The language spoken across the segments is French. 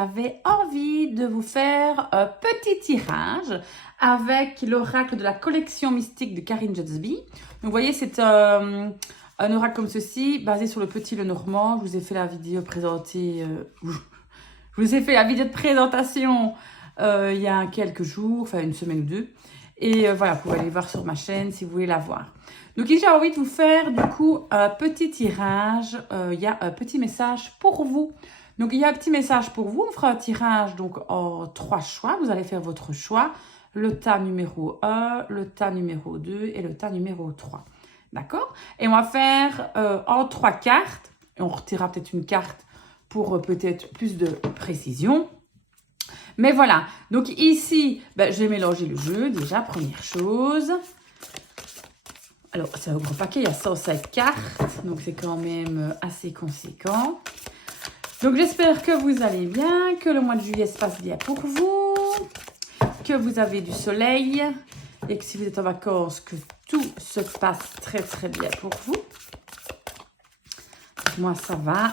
j'avais envie de vous faire un petit tirage avec l'oracle de la collection mystique de Karine Juddsby. Donc vous voyez, c'est un oracle comme ceci, basé sur le petit Lenormand. Je vous ai fait la vidéo présentée, je vous ai fait la vidéo de présentation il y a quelques jours, enfin une semaine ou deux. Et voilà, vous pouvez aller voir sur ma chaîne si vous voulez la voir. Donc ici, j'ai envie de vous faire du coup un petit tirage. Il y a un petit message pour vous. Donc il y a un petit message pour vous. On fera un tirage donc en 3 choix. Vous allez faire votre choix. Le tas numéro 1, le tas numéro 2 et le tas numéro 3. D'accord? Et on va faire en 3 cartes. Et on retirera peut-être une carte pour peut-être plus de précision. Mais voilà, donc ici, je vais mélanger le jeu déjà, première chose. Alors, c'est un gros paquet, il y a 107 cartes, donc c'est quand même assez conséquent. Donc, j'espère que vous allez bien, que le mois de juillet se passe bien pour vous, que vous avez du soleil et que si vous êtes en vacances, que tout se passe très très bien pour vous. Moi, ça va.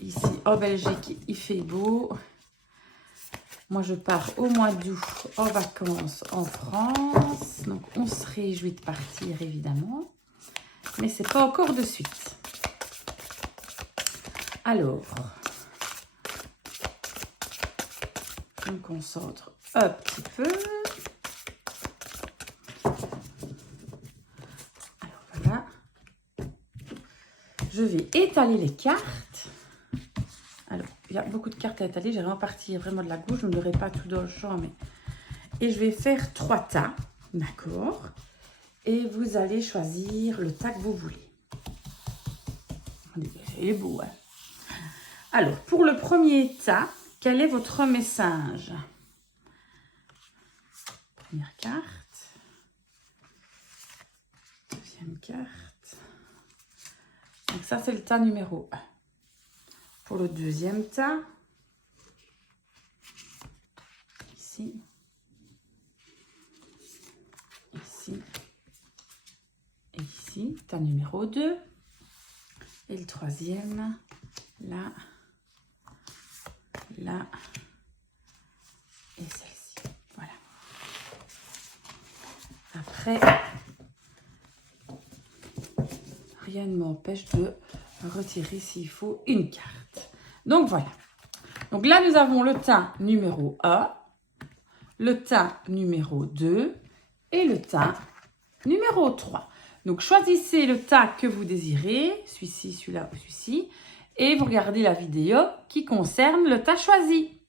Ici, en Belgique, il fait beau. Moi, je pars au mois d'août en vacances en France. Donc, on se réjouit de partir, évidemment. Mais ce n'est pas encore de suite. Alors, je me concentre un petit peu. Alors, voilà. Je vais étaler les cartes. Alors, il y a beaucoup de cartes à étaler. J'ai vraiment parti vraiment de la gauche. Je ne l'aurai pas tout dans le champ. Et je vais faire 3 tas. D'accord. Et vous allez choisir le tas que vous voulez. Il est beau, hein. Alors, pour le premier tas, quel est votre message? Première carte. Deuxième carte. Donc ça, c'est le tas numéro 1. Pour le deuxième tas, ici, ici et ici, tas numéro 2. Et le troisième, là, là et celle-ci. Voilà. Après, rien ne m'empêche de retirer s'il faut une carte. Donc voilà. Donc là, nous avons le tas numéro 1, le tas numéro 2 et le tas numéro 3. Donc choisissez le tas que vous désirez, celui-ci, celui-là ou celui-ci, et vous regardez la vidéo qui concerne le tas choisi.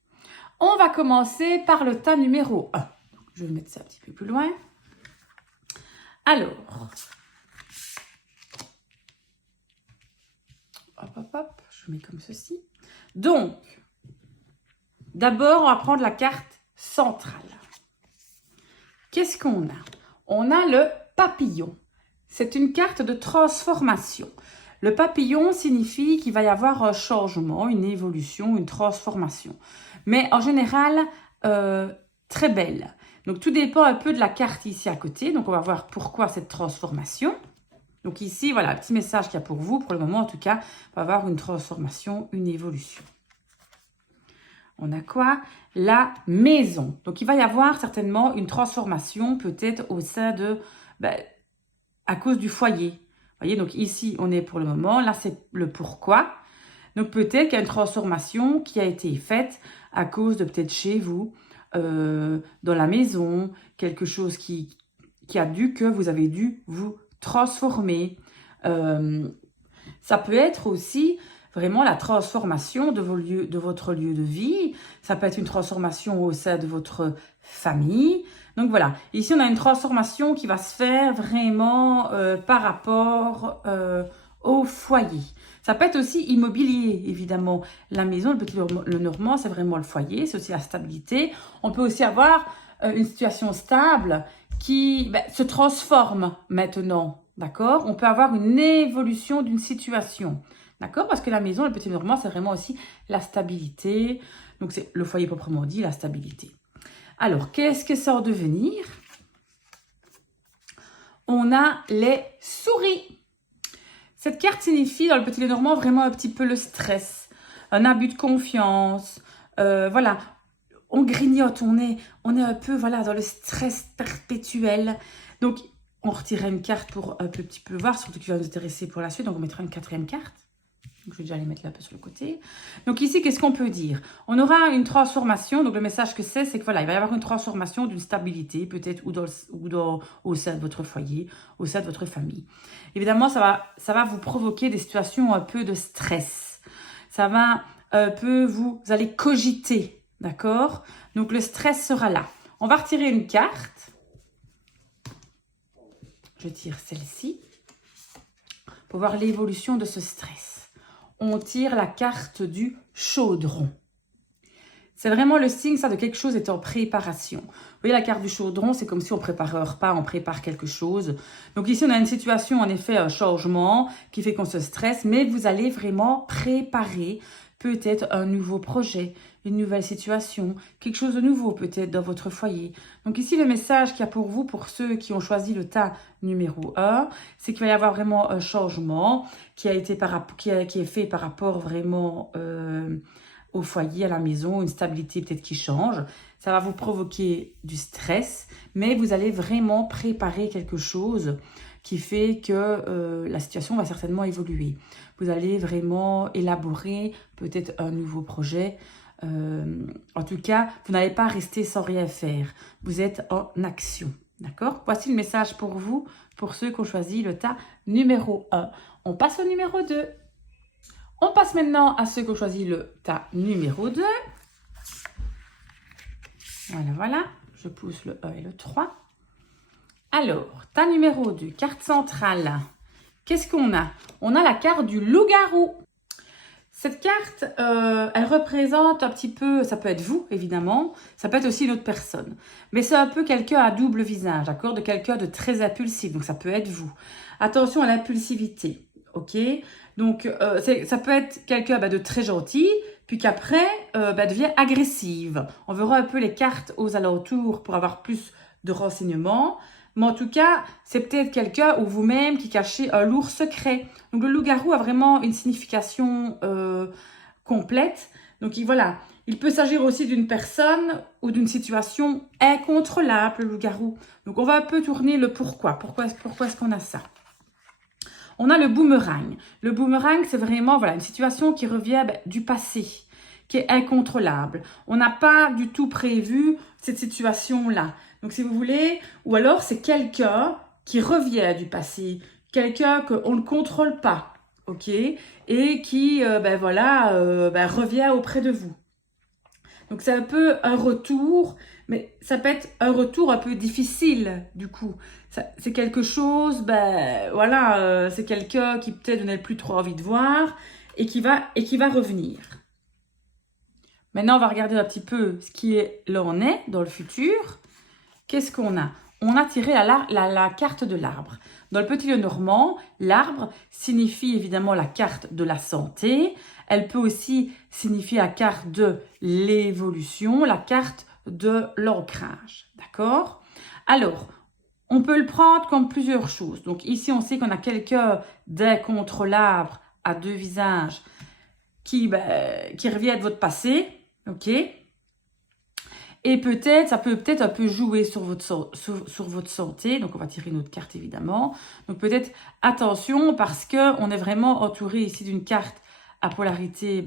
On va commencer par le tas numéro 1. Je vais mettre ça un petit peu plus loin. Alors, hop, hop, hop, je mets comme ceci. Donc, d'abord, on va prendre la carte centrale. Qu'est-ce qu'on a? On a le papillon. C'est une carte de transformation. Le papillon signifie qu'il va y avoir un changement, une évolution, une transformation. Mais en général, très belle. Donc, tout dépend un peu de la carte ici à côté. Donc, on va voir pourquoi cette transformation. Donc ici, voilà, petit message qu'il y a pour vous. Pour le moment, en tout cas, on va avoir une transformation, une évolution. On a quoi? La maison. Donc, il va y avoir certainement une transformation peut-être au sein de... à cause du foyer. Vous voyez, donc ici, on est pour le moment. Là, c'est le pourquoi. Donc, peut-être qu'il y a une transformation qui a été faite à cause de peut-être chez vous, dans la maison, quelque chose qui a dû que vous avez dû vous transformer. Ça peut être aussi vraiment la transformation de votre lieu de vie. Ça peut être une transformation au sein de votre famille. Donc voilà, ici on a une transformation qui va se faire vraiment par rapport au foyer. Ça peut être aussi immobilier, évidemment. La maison, le petit Lenormand, c'est vraiment le foyer, c'est aussi la stabilité. On peut aussi avoir une situation stable qui se transforme maintenant, d'accord? On peut avoir une évolution d'une situation, d'accord? Parce que la maison, le petit Lenormand, c'est vraiment aussi la stabilité. Donc, c'est le foyer proprement dit, la stabilité. Alors, qu'est-ce que ça en devenir? On a les souris. Cette carte signifie dans le petit Lenormand vraiment un petit peu le stress. un abus de confiance, voilà, on grignote, on est un peu voilà, dans le stress perpétuel. Donc, on retirera une carte pour un petit peu voir, surtout qui va nous intéresser pour la suite. Donc, on mettra une quatrième carte. Donc, je vais déjà les mettre là un peu sur le côté. Donc ici, qu'est-ce qu'on peut dire? On aura une transformation. Donc le message que c'est que voilà, il va y avoir une transformation d'une stabilité, peut-être au sein de votre foyer, au sein de votre famille. Évidemment, ça va vous provoquer des situations un peu de stress. Ça va un peu, vous allez cogiter, d'accord? Donc le stress sera là. On va retirer une carte. Je tire celle-ci pour voir l'évolution de ce stress. On tire la carte du chaudron. C'est vraiment le signe, ça, de quelque chose est en préparation. Vous voyez, la carte du chaudron, c'est comme si on prépare un repas, on prépare quelque chose. Donc ici, on a une situation, en effet, un changement qui fait qu'on se stresse, mais vous allez vraiment préparer peut-être un nouveau projet, une nouvelle situation, quelque chose de nouveau peut-être dans votre foyer. Donc ici, le message qu'il y a pour vous, pour ceux qui ont choisi le tas numéro 1, c'est qu'il va y avoir vraiment un changement qui est fait par rapport vraiment au foyer, à la maison, une stabilité peut-être qui change. Ça va vous provoquer du stress, mais vous allez vraiment préparer quelque chose qui fait que la situation va certainement évoluer. Vous allez vraiment élaborer peut-être un nouveau projet. En tout cas, vous n'allez pas rester sans rien faire. Vous êtes en action. D'accord? Voici le message pour vous, pour ceux qui ont choisi le tas numéro 1. On passe au numéro 2. On passe maintenant à ceux qui ont choisi le tas numéro 2. Voilà, voilà. Je pousse le 1 et le 3. Alors, tas numéro 2, carte centrale. Qu'est-ce qu'on a? On a la carte du loup-garou. Cette carte, elle représente un petit peu, ça peut être vous, évidemment, ça peut être aussi une autre personne. Mais c'est un peu quelqu'un à double visage, d'accord? De quelqu'un de très impulsif, donc ça peut être vous. Attention à l'impulsivité, ok? Donc, ça peut être quelqu'un de très gentil, puis qu'après, devient agressive. On verra un peu les cartes aux alentours pour avoir plus de renseignements. Mais en tout cas, c'est peut-être quelqu'un ou vous-même qui cachez un lourd secret. Donc, le loup-garou a vraiment une signification complète. Donc, voilà, il peut s'agir aussi d'une personne ou d'une situation incontrôlable, le loup-garou. Donc, on va un peu tourner le pourquoi. Pourquoi est-ce qu'on a ça? On a le boomerang. Le boomerang, c'est vraiment voilà, une situation qui revient du passé, qui est incontrôlable. On n'a pas du tout prévu cette situation-là. Donc, si vous voulez, ou alors c'est quelqu'un qui revient du passé, quelqu'un qu'on ne contrôle pas, ok? Et qui, revient auprès de vous. Donc, c'est un peu un retour, mais ça peut être un retour un peu difficile, du coup. C'est quelque chose, c'est quelqu'un qui peut-être n'a plus trop envie de voir et qui va revenir. Maintenant, on va regarder un petit peu ce qui l'en est dans le futur. Qu'est-ce qu'on a? On a tiré la carte de l'arbre. Dans le petit Lenormand, l'arbre signifie évidemment la carte de la santé. Elle peut aussi signifier la carte de l'évolution, la carte de l'ancrage. D'accord? Alors, on peut le prendre comme plusieurs choses. Donc ici, on sait qu'on a quelqu'un d'incontrôlable à deux visages qui revient de votre passé. Ok? Et peut-être, ça peut peut-être un peu jouer sur votre santé. Donc, on va tirer une autre carte, évidemment. Donc, peut-être, attention, parce qu'on est vraiment entouré ici d'une carte à polarité,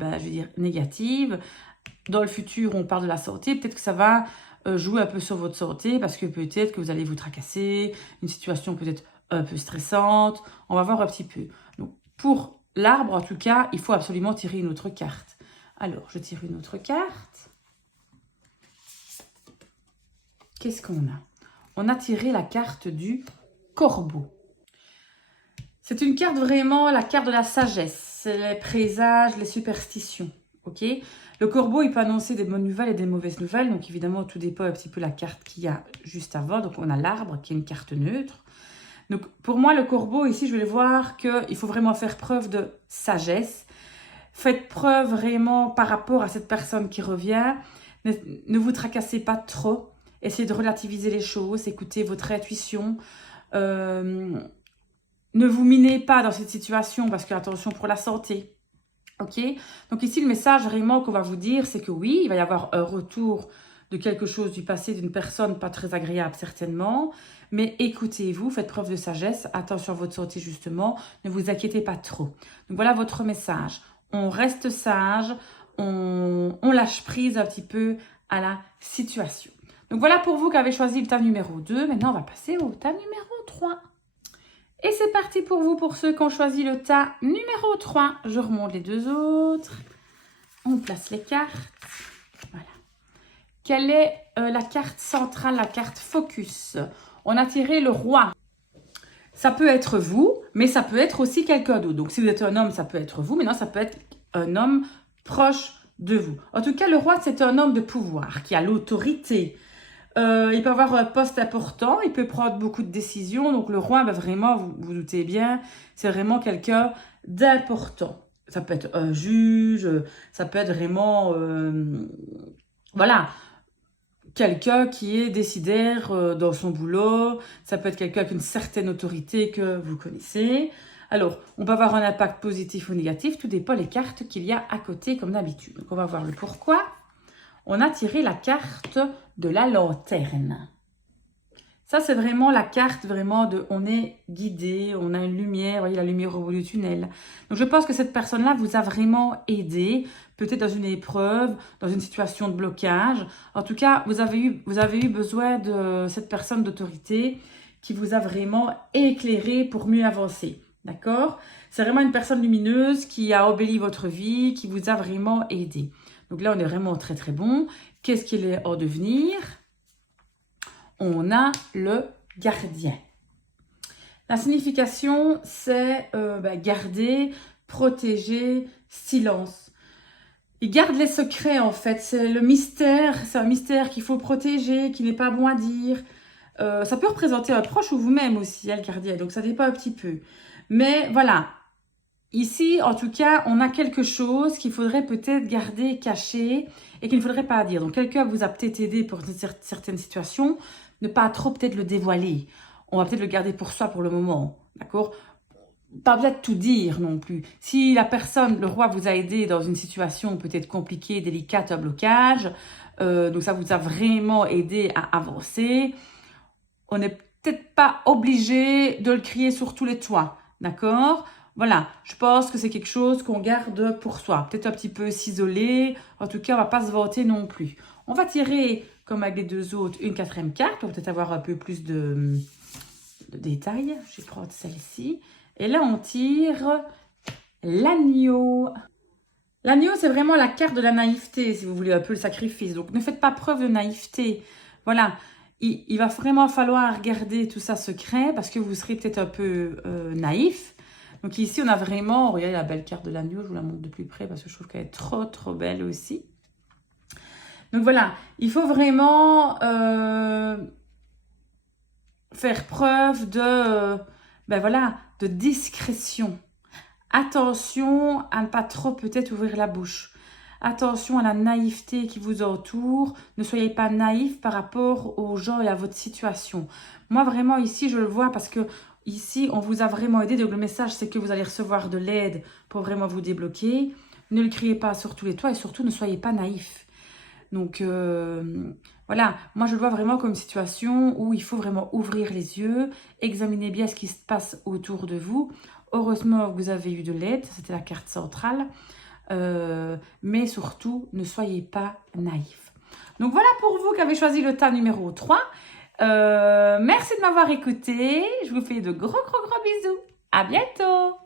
négative. Dans le futur, on parle de la santé. Peut-être que ça va jouer un peu sur votre santé, parce que peut-être que vous allez vous tracasser, une situation peut-être un peu stressante. On va voir un petit peu. Donc, pour l'arbre, en tout cas, il faut absolument tirer une autre carte. Alors, je tire une autre carte. Qu'est-ce qu'on a? On a tiré la carte du corbeau. C'est une carte vraiment, la carte de la sagesse. C'est les présages, les superstitions. Ok? Le corbeau, il peut annoncer des bonnes nouvelles et des mauvaises nouvelles. Donc, évidemment, tout dépend un petit peu de la carte qu'il y a juste avant. Donc, on a l'arbre qui est une carte neutre. Donc, pour moi, le corbeau, ici, je vais le voir qu'il faut vraiment faire preuve de sagesse. Faites preuve vraiment par rapport à cette personne qui revient. Ne vous tracassez pas trop. Essayez de relativiser les choses, écoutez votre intuition. Ne vous minez pas dans cette situation parce que, attention pour la santé. Ok, donc ici le message vraiment qu'on va vous dire, c'est que oui, il va y avoir un retour de quelque chose du passé, d'une personne pas très agréable certainement, mais écoutez-vous, faites preuve de sagesse, attention à votre santé justement, ne vous inquiétez pas trop. Donc voilà votre message, on reste sage, on lâche prise un petit peu à la situation. Donc voilà pour vous qui avez choisi le tas numéro 2, maintenant on va passer au tas numéro 3. Et c'est parti pour vous, pour ceux qui ont choisi le tas numéro 3. Je remonte les deux autres. On place les cartes. Voilà. Quelle est la carte centrale, la carte focus? On a tiré le roi. Ça peut être vous, mais ça peut être aussi quelqu'un d'autre. Donc si vous êtes un homme, ça peut être vous. Maintenant, ça peut être un homme proche de vous. En tout cas, le roi, c'est un homme de pouvoir qui a l'autorité. Il peut avoir un poste important, il peut prendre beaucoup de décisions. Donc le roi, ben vraiment, vous doutez bien, c'est vraiment quelqu'un d'important. Ça peut être un juge, ça peut être vraiment, voilà, quelqu'un qui est décidaire dans son boulot. Ça peut être quelqu'un avec une certaine autorité que vous connaissez. Alors, on peut avoir un impact positif ou négatif, tout dépend des cartes qu'il y a à côté comme d'habitude. Donc on va voir le pourquoi. On a tiré la carte de la lanterne. Ça, c'est vraiment la carte vraiment de on est guidé, on a une lumière, vous voyez la lumière au bout du tunnel. Donc, je pense que cette personne-là vous a vraiment aidé, peut-être dans une épreuve, dans une situation de blocage. En tout cas, vous avez eu besoin de cette personne d'autorité qui vous a vraiment éclairé pour mieux avancer. D'accord? C'est vraiment une personne lumineuse qui a embelli votre vie, qui vous a vraiment aidé. Donc là, on est vraiment très très bon. Qu'est-ce qu'il est en devenir? On a le gardien. La signification, c'est garder, protéger, silence. Il garde les secrets en fait. C'est le mystère, c'est un mystère qu'il faut protéger, qui n'est pas bon à dire. Ça peut représenter un proche ou vous-même aussi, le gardien. Donc ça dépend un petit peu. Mais voilà. Ici, en tout cas, on a quelque chose qu'il faudrait peut-être garder caché et qu'il ne faudrait pas dire. Donc, quelqu'un vous a peut-être aidé pour certaines situations, ne pas trop peut-être le dévoiler. On va peut-être le garder pour soi pour le moment, d'accord? Pas besoin de tout dire non plus. Si la personne, le roi vous a aidé dans une situation peut-être compliquée, délicate, un blocage, donc ça vous a vraiment aidé à avancer, on n'est peut-être pas obligé de le crier sur tous les toits, d'accord? Voilà, je pense que c'est quelque chose qu'on garde pour soi. Peut-être un petit peu s'isoler. En tout cas, on ne va pas se vanter non plus. On va tirer, comme avec les deux autres, une quatrième carte pour peut-être avoir un peu plus de détails. Je vais prendre celle-ci. Et là, on tire l'agneau. L'agneau, c'est vraiment la carte de la naïveté, si vous voulez, un peu le sacrifice. Donc, ne faites pas preuve de naïveté. Voilà, il va vraiment falloir garder tout ça secret parce que vous serez peut-être un peu naïf. Donc ici, on a vraiment, regardez la belle carte de l'agneau, je vous la montre de plus près parce que je trouve qu'elle est trop, trop belle aussi. Donc voilà, il faut vraiment faire preuve de, de discrétion. Attention à ne pas trop peut-être ouvrir la bouche. Attention à la naïveté qui vous entoure. Ne soyez pas naïf par rapport aux gens et à votre situation. Moi, vraiment, ici, je le vois parce que ici, on vous a vraiment aidé. Donc, le message, c'est que vous allez recevoir de l'aide pour vraiment vous débloquer. Ne le criez pas sur tous les toits et surtout, ne soyez pas naïf. Donc, voilà. Moi, je le vois vraiment comme une situation où il faut vraiment ouvrir les yeux, examiner bien ce qui se passe autour de vous. Heureusement, vous avez eu de l'aide. C'était la carte centrale. Mais surtout, ne soyez pas naïf. Donc, voilà pour vous qui avez choisi le tas numéro 3. Merci de m'avoir écouté. Je vous fais de gros bisous. À bientôt.